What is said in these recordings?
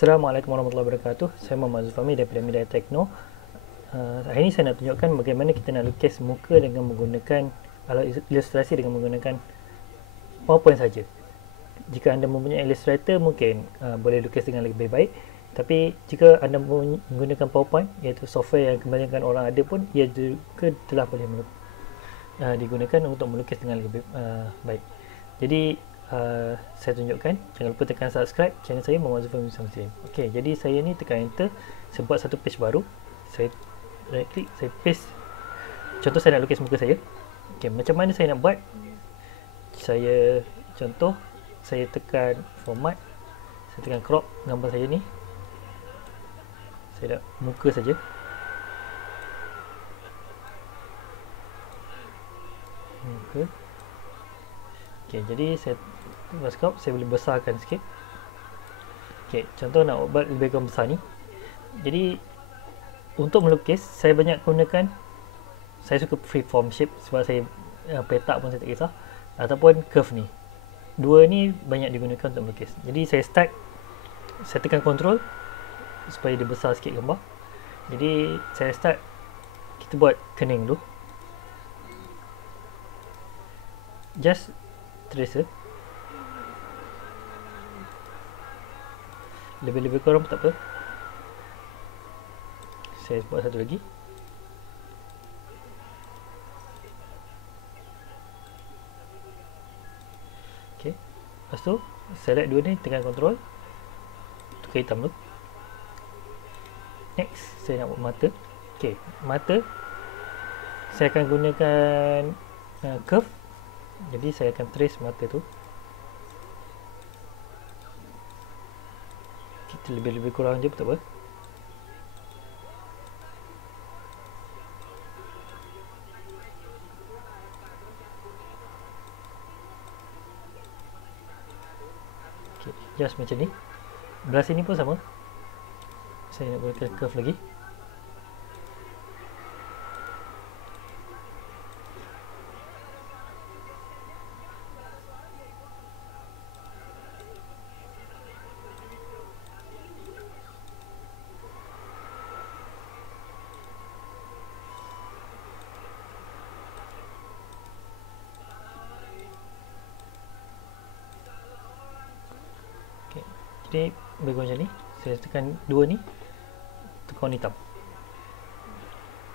Assalamualaikum warahmatullahi wabarakatuh. Saya Muhammad Zulfami daripada Midai Tekno. Hari ini saya nak tunjukkan bagaimana kita nak lukis muka dengan menggunakan alat ilustrasi dengan menggunakan PowerPoint saja. Jika anda mempunyai Illustrator mungkin boleh lukis dengan lebih baik. Tapi jika anda menggunakan PowerPoint, iaitu software yang kebanyakan orang ada pun, ia juga telah boleh digunakan untuk melukis dengan lebih baik. Jadi saya tunjukkan, jangan lupa tekan subscribe channel saya Muhammad Zulfami Samsin. Okey, jadi saya ni tekan enter, saya buat satu page baru. Saya right click, saya paste. Contoh saya nak lukis muka saya. Okey, macam mana saya nak buat? Saya contoh, saya tekan format, saya tekan crop gambar saya ni. Saya nak muka saja. Muka. Okey, jadi saya crop, saya boleh besarkan sikit. Okey, contoh nak buat lebih kurang besar ni. Jadi untuk melukis saya banyak gunakan, saya suka freeform shape sebab saya petak pun saya tak kisah, ataupun curve ni. Dua ni banyak digunakan untuk melukis. Jadi saya start, saya tekan control supaya dia besar sikit gambar. Jadi saya start, kita buat kening dulu. Just tracer. Lebih-lebih kurang pun tak apa. Saya buat satu lagi. Ok, lepas tu select dua ni, tekan control, tukar hitam dulu. Next, saya nak buat mata. Ok, mata saya akan gunakan curve. Jadi saya akan trace mata tu. Kita lebih-lebih kurang je, tak apa. Okay, just macam ni. Belah sini pun sama. Saya nak gunakan curve lagi. Okay. Jadi bagi macam ni, saya tekan dua ni, tekan hitam.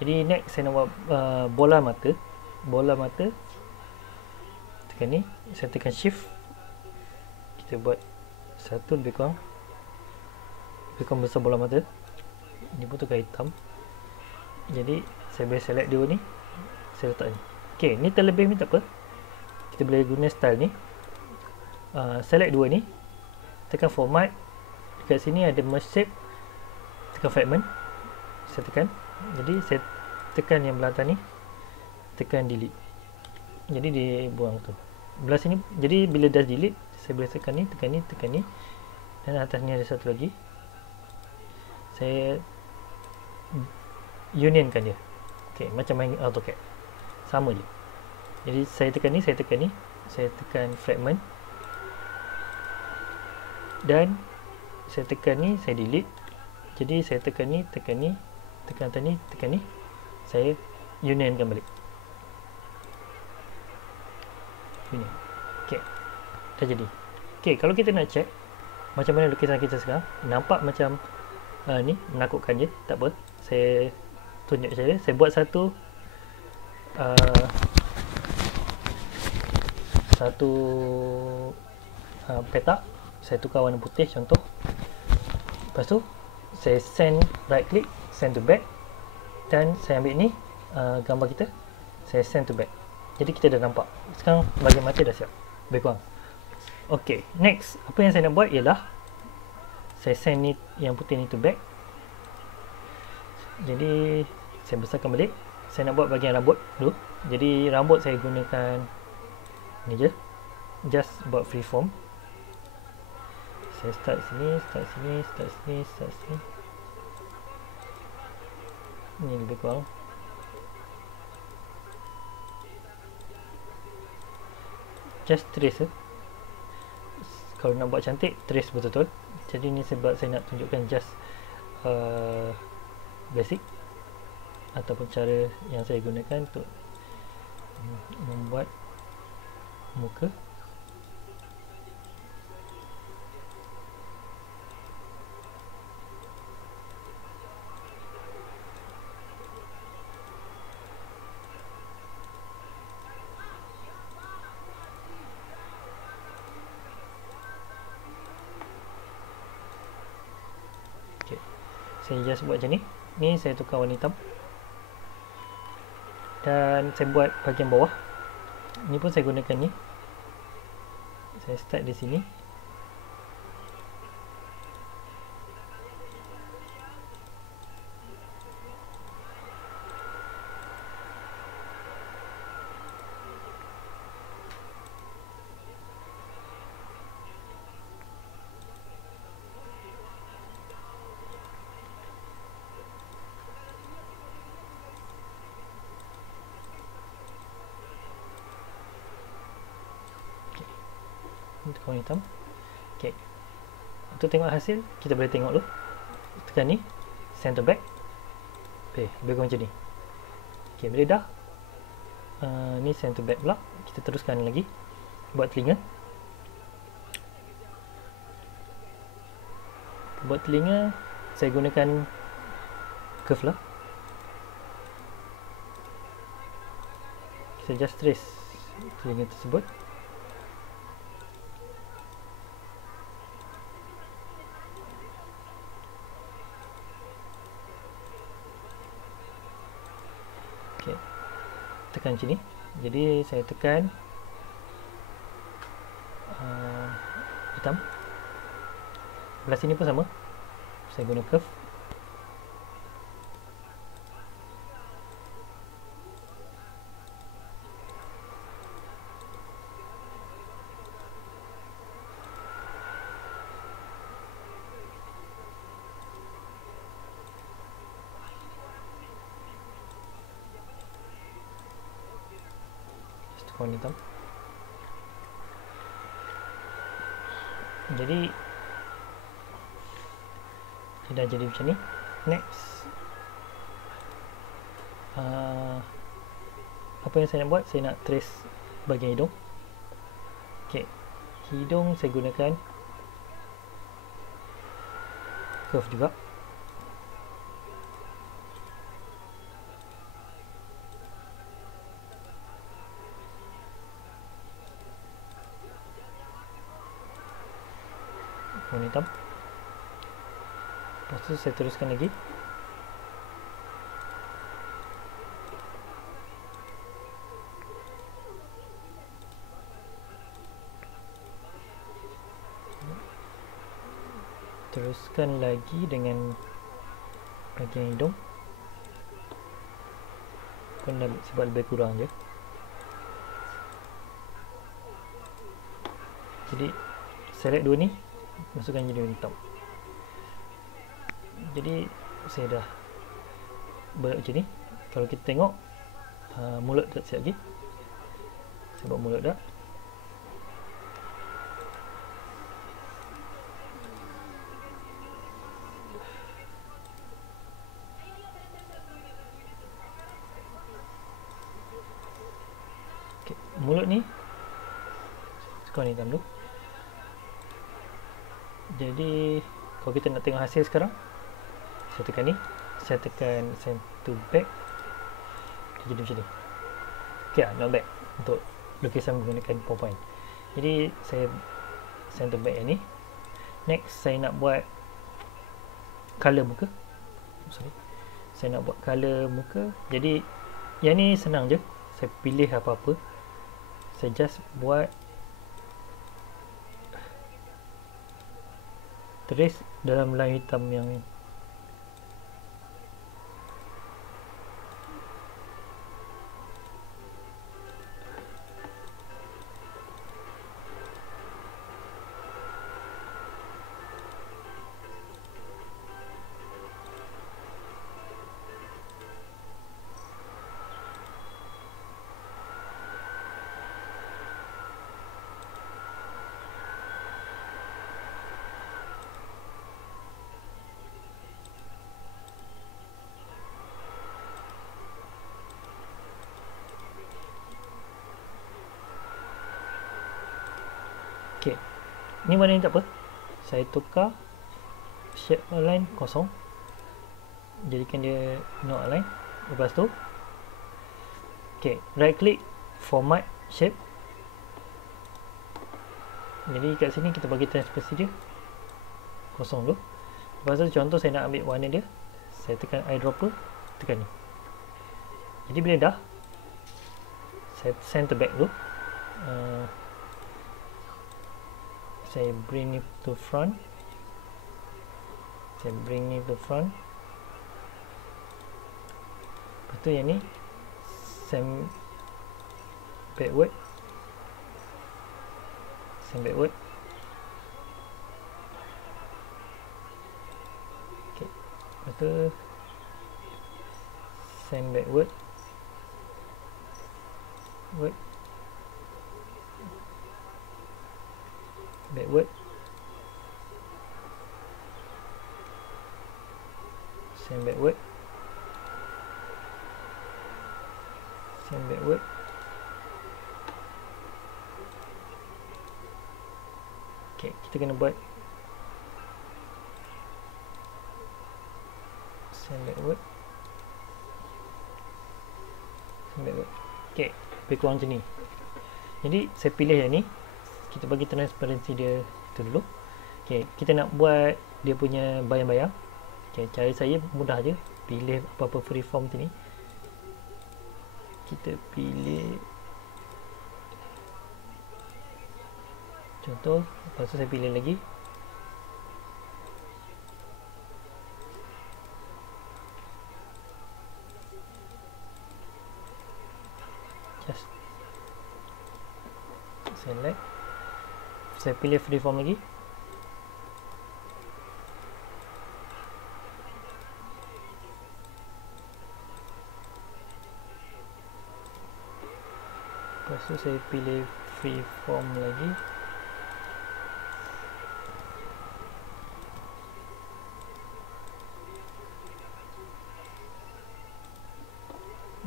Jadi next saya nak buat bola mata. Bola mata, tekan ni, saya tekan shift, kita buat satu lebih kurang besar bola mata. Ini pun tekan hitam. Jadi saya boleh select dua ni, saya letak ni. Ok, ni terlebih ni tak apa, kita boleh guna style ni. Select dua ni, tekan format, dekat sini ada merge shape, tekan fragment, saya tekan. Jadi saya tekan yang belah atas ni, tekan delete, jadi dia buang tu belah sini. Jadi bila dah delete, saya boleh tekan ni, tekan ni, tekan ni, dan atas ni ada satu lagi, saya unionkan dia. Ok, macam main AutoCAD, sama je. Jadi saya tekan ni, saya tekan ni, saya tekan fragment, dan saya tekan ni, saya delete. Jadi saya tekan ni, tekan ni, tekan atas ni, tekan ni, saya unionkan balik. Union. Ok, dah jadi. Ok, kalau kita nak check macam mana lukisan kita sekarang, nampak macam ni menakutkan je, tak apa. Saya tunjuk saja. Saya buat satu petak. Saya tukar warna putih contoh. Lepas tu saya send, right click, send to back, dan saya ambil ni gambar kita, saya send to back. Jadi kita dah nampak. Sekarang bahagian mata dah siap, lebih kurang. Ok, next apa yang saya nak buat ialah saya send ni yang putih ni to back. Jadi saya besarkan balik. Saya nak buat bahagian rambut dulu. Jadi rambut saya gunakan ni je, just buat freeform. Saya start sini, start sini, start sini, start sini. Ni lebih kurang. Just trace. Kalau nak buat cantik, trace betul-betul. Jadi ni sebab saya nak tunjukkan just basic ataupun cara yang saya gunakan untuk membuat muka. Okay. Saya just buat macam ni. Ni saya tukar warna hitam. Dan saya buat bahagian bawah. Ni pun saya gunakan ni. Saya start di sini. Untuk warna hitam. Ok, untuk tengok hasil kita boleh tengok dulu. Tekan ni, center back. Ok, lebih kurang macam ni. Ok, bila dah ni center back pula, kita teruskan lagi buat telinga. Buat telinga saya gunakan curve lah. Kita just trace telinga tersebut. Tekan sini. Jadi saya tekan hitam. Belah sini pun sama. Saya guna curve. Warna hitam. Jadi dia dah jadi macam ni. Next, apa yang saya nak buat, saya nak trace bahagian hidung. Ok, hidung saya gunakan curve juga. Warna hitam. Lepas tu saya teruskan lagi. Teruskan lagi dengan bahagian hidung. Pun sebab lebih kurang je. Jadi select dua ni, masukkan jadi warna hitam. Jadi saya dah buat macam ni. Kalau kita tengok mulut tak siap lagi. Saya buat mulut dah. Okay, mulut ni suka warna hitam dulu. Jadi kalau kita nak tengok hasil sekarang, saya tekan ni, saya tekan send to back, dia jadi macam ni. Ok lah, not bad untuk lukisan menggunakan PowerPoint. Jadi saya send to back yang ni. Next, saya nak buat color muka. Sorry, saya nak buat color muka. Jadi yang ni senang je, saya pilih apa-apa, saya just buat trace dalam line hitam yang ok, ni warna ni tak apa, saya tukar shape outline kosong, jadikan dia no outline. Lepas tu ok, right click, format shape. Jadi kat sini kita bagi transparency dia kosong dulu. Lepas tu contoh saya nak ambil warna dia, saya tekan eyedropper, tekan ni. Jadi bila dah, saya center back dulu, saya bring it to front, saya bring it to front. Lepas tu yang ni send backward, send backward. Ok, lepas tu send backward, backward, send backward, send backward. Ok, kita kena buat send backward, send backward. Ok, lebih kurang macam ni. Jadi saya pilih yang ni, kita bagi transparansi dia tu dulu. Ok, kita nak buat dia punya bayang-bayang. Ok, cara saya mudah je, pilih apa-apa freeform tu ni, kita pilih contoh, lepas tu saya pilih lagi, just select, saya pilih freeform lagi. Lepas tu saya pilih freeform lagi.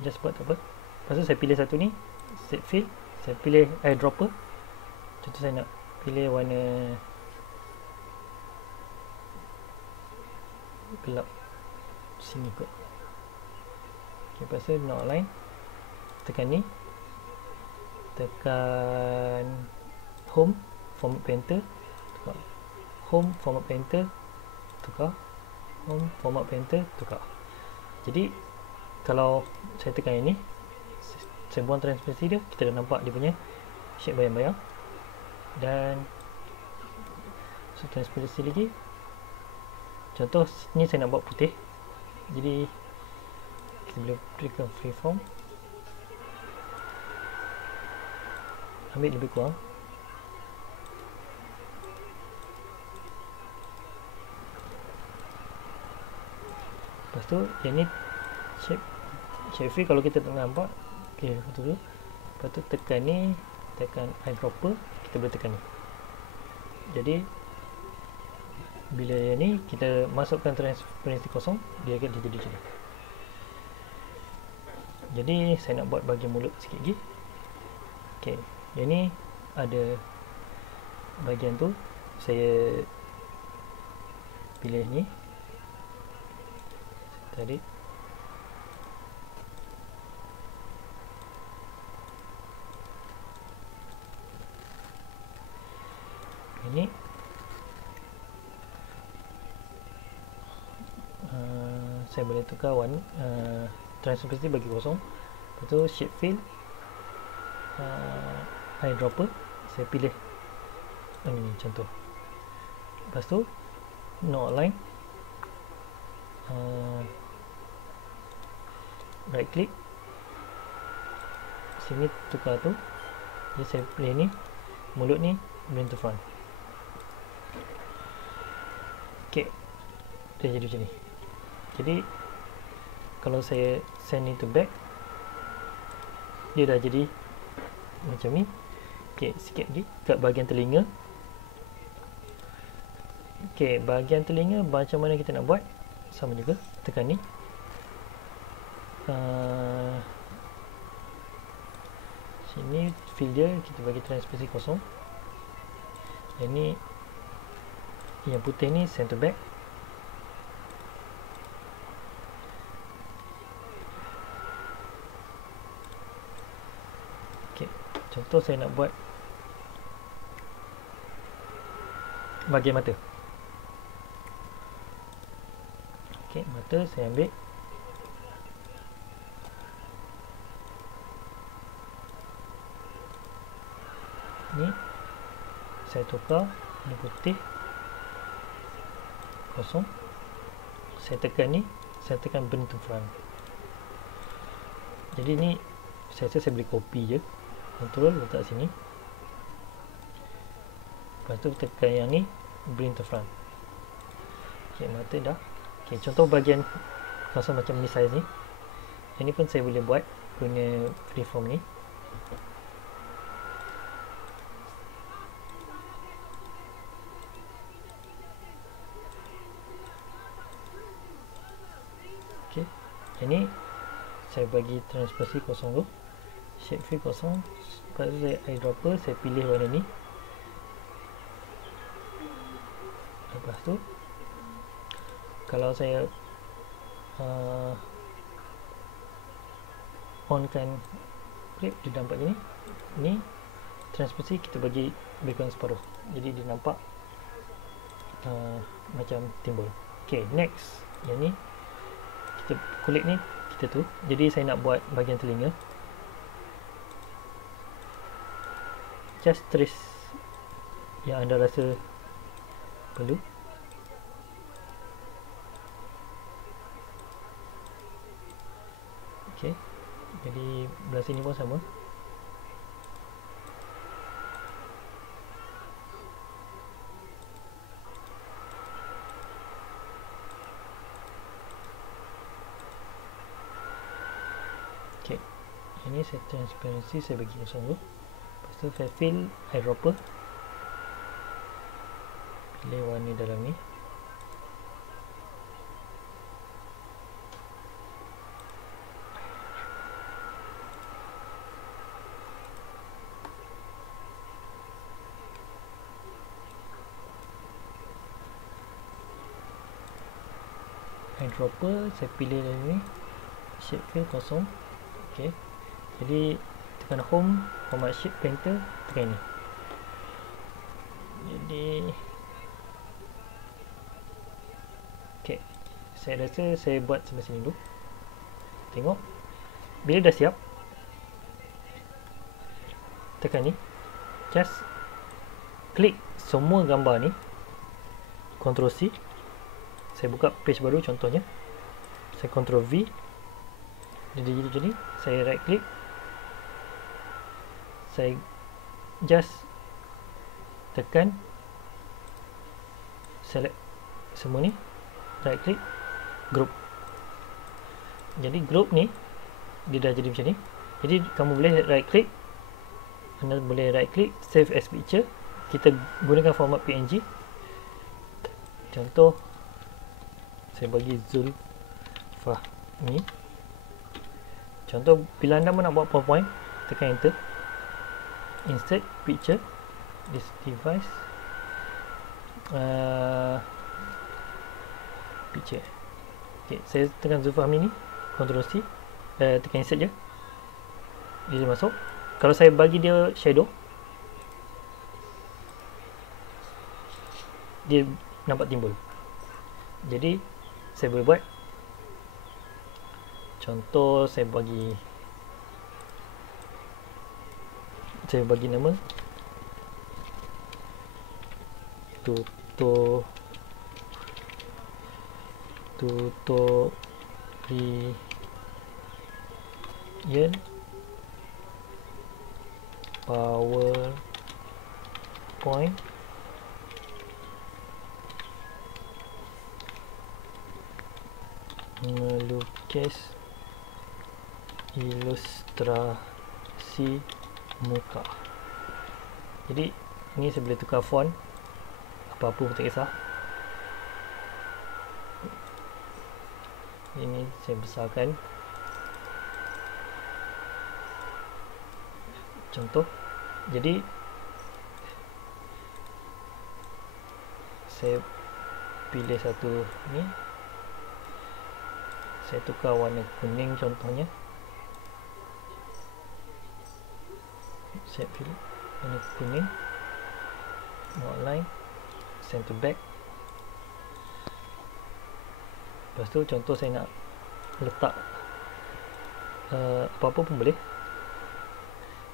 Just buat apa. Lepas tu saya pilih satu ni, set fill, saya pilih eyedropper. Contoh saya nak pilih warna gelap sini kot. Okay, lepas tu no outline, tekan ni, tekan home format painter, tukar home format painter, tukar home format painter, tukar. Jadi kalau saya tekan yang ni, saya buang transparansi dia, kita dah nampak dia punya shape bayang-bayang. Dan so, transparansi lagi, contoh ni saya nak buat putih, jadi kita boleh berikan freeform, ambil lebih kurang. Lepas tu yang ni shape fill, kalau kita tak nampak, ok, tu dulu. Lepas tu tekan ni, tekan eyedropper, kita boleh tekan ni. Jadi bila yang ni kita masukkan transparansi kosong, dia akan jadi macam ni. Jadi saya nak buat bahagian mulut sikit lagi. Ok, yang ni ada bahagian tu, saya pilih ni, tarik, ini saya boleh tukar warna transparansi bagi kosong. Lepas tu shape fill, eyedropper, saya pilih ini contoh. Lepas tu no outline, right click, sini tukar tu. Jadi saya pilih ni, mulut ni bring to front. Ok, dia jadi macam ni. Jadi kalau saya send ni to back, dia dah jadi macam ni. Ok, sikit lagi kat bahagian telinga. Ok, bahagian telinga macam mana kita nak buat, sama juga, tekan ni, sini fill dia, kita bagi transparansi kosong. Ini yang putih ni center back. Okay. Contoh saya nak buat bahagian mata. Okay, mata saya ambil. Ni saya tukar, ni putih, kosong. Saya tekan ni, saya tekan bring to front. Jadi ni saya rasa saya boleh copy je, control letak sini, lepas tu tekan yang ni, bring to front. Ok, mata dah. Ok, contoh bahagian kosong macam ni size ni, ini pun saya boleh buat guna freeform ni. Ok, ini saya bagi transparansi kosong tu, shape fill kosong. Lepas tu saya eyedropper, saya pilih warna ni. Lepas tu kalau saya onkan clip, dia nampak ni. Ni transparansi kita bagi background separuh, jadi dia nampak macam timbul. Ok, next yang ni kita kulit ni kita tu. Jadi saya nak buat bahagian telinga, just trace yang anda rasa perlu. Ok, jadi belah sini pun sama. Ok, ini saya transparansi, saya bagi kosong dulu. Lepas tu saya fill eyedropper, pilih warna dalam ni. Eyedropper saya pilih dalam ni, shape fill kosong. Ok, jadi tekan home, format shape painter, tekan ni. Jadi ok, saya rasa saya buat sampai sini dulu. Tengok, bila dah siap, tekan ni, just klik semua gambar ni, Ctrl C. Saya buka page baru contohnya, saya Ctrl V, jadi jadi saya right click, saya just tekan select semua ni, right click, group. Jadi group ni dia dah jadi macam ni. Jadi kamu boleh right click, anda boleh right click, save as picture. Kita gunakan format PNG. Contoh saya bagi Zulfahmi. Contoh bila anda nak buat PowerPoint, tekan enter, insert picture, this device, picture. Ok, saya tekan Zulfahmi ni, Ctrl C, tekan insert je, dia masuk. Kalau saya bagi dia shadow, dia nampak timbul. Jadi saya boleh buat contoh, saya bagi nama tutorial PowerPoint melukis ilustrasi muka. Jadi ni saya boleh tukar font apa-apa pun tak kisah. Ini saya besarkan. Contoh. Jadi saya pilih satu ni, saya tukar warna kuning contohnya, saya pilih warna kuning, outline, send to back. Lepas tu contoh saya nak letak apa-apa pun boleh.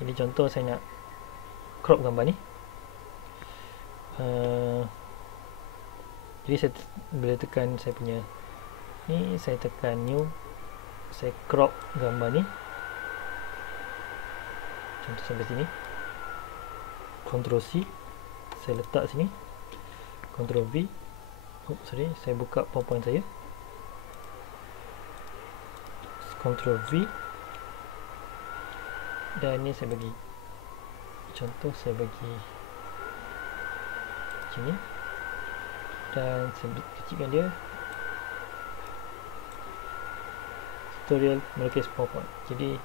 Jadi contoh saya nak crop gambar ni. Jadi saya bila tekan saya punya ni, saya tekan new, saya crop gambar ni contoh sampai sini, Ctrl C, saya letak sini, Ctrl V, saya buka PowerPoint saya, Ctrl V, dan ni saya bagi contoh, saya bagi macam ni, dan saya kecilkan dia, tutorial melukis PowerPoint. Jadi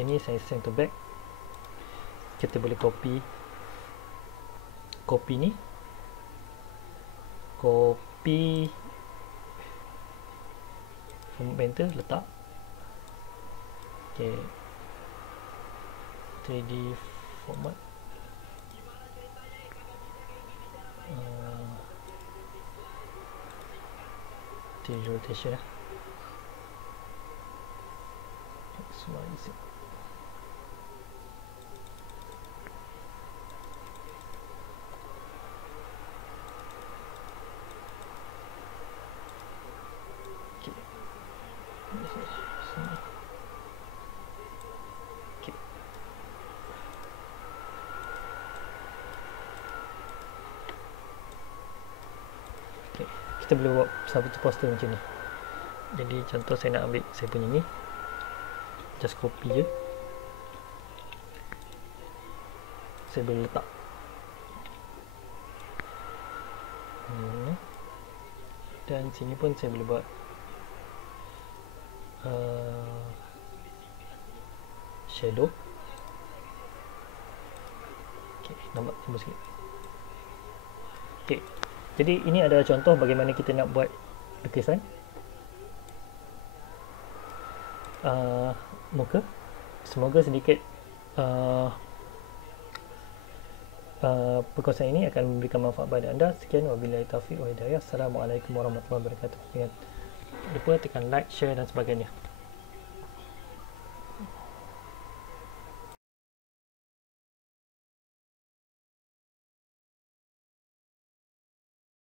yang ni saya send to back. Kita boleh copy ni, copy format painter, letak ok, 3D format, rotation lah, X, Y, Z. Okay. Sini. Okay. Okay. Kita boleh buat satu poster macam ni. Jadi contoh saya nak ambil saya punya ni, just copy je, saya boleh letak dan sini pun saya boleh buat shadow. Okay, nampak tembus sikit. Okay, jadi ini adalah contoh bagaimana kita nak buat lukisan muka. Semoga sedikit perkongsian ini akan memberikan manfaat pada anda. Sekian, wabillahi taufiq wa hidayah. Assalamualaikum warahmatullahi wabarakatuh. Jangan lupa tekan like, share dan sebagainya.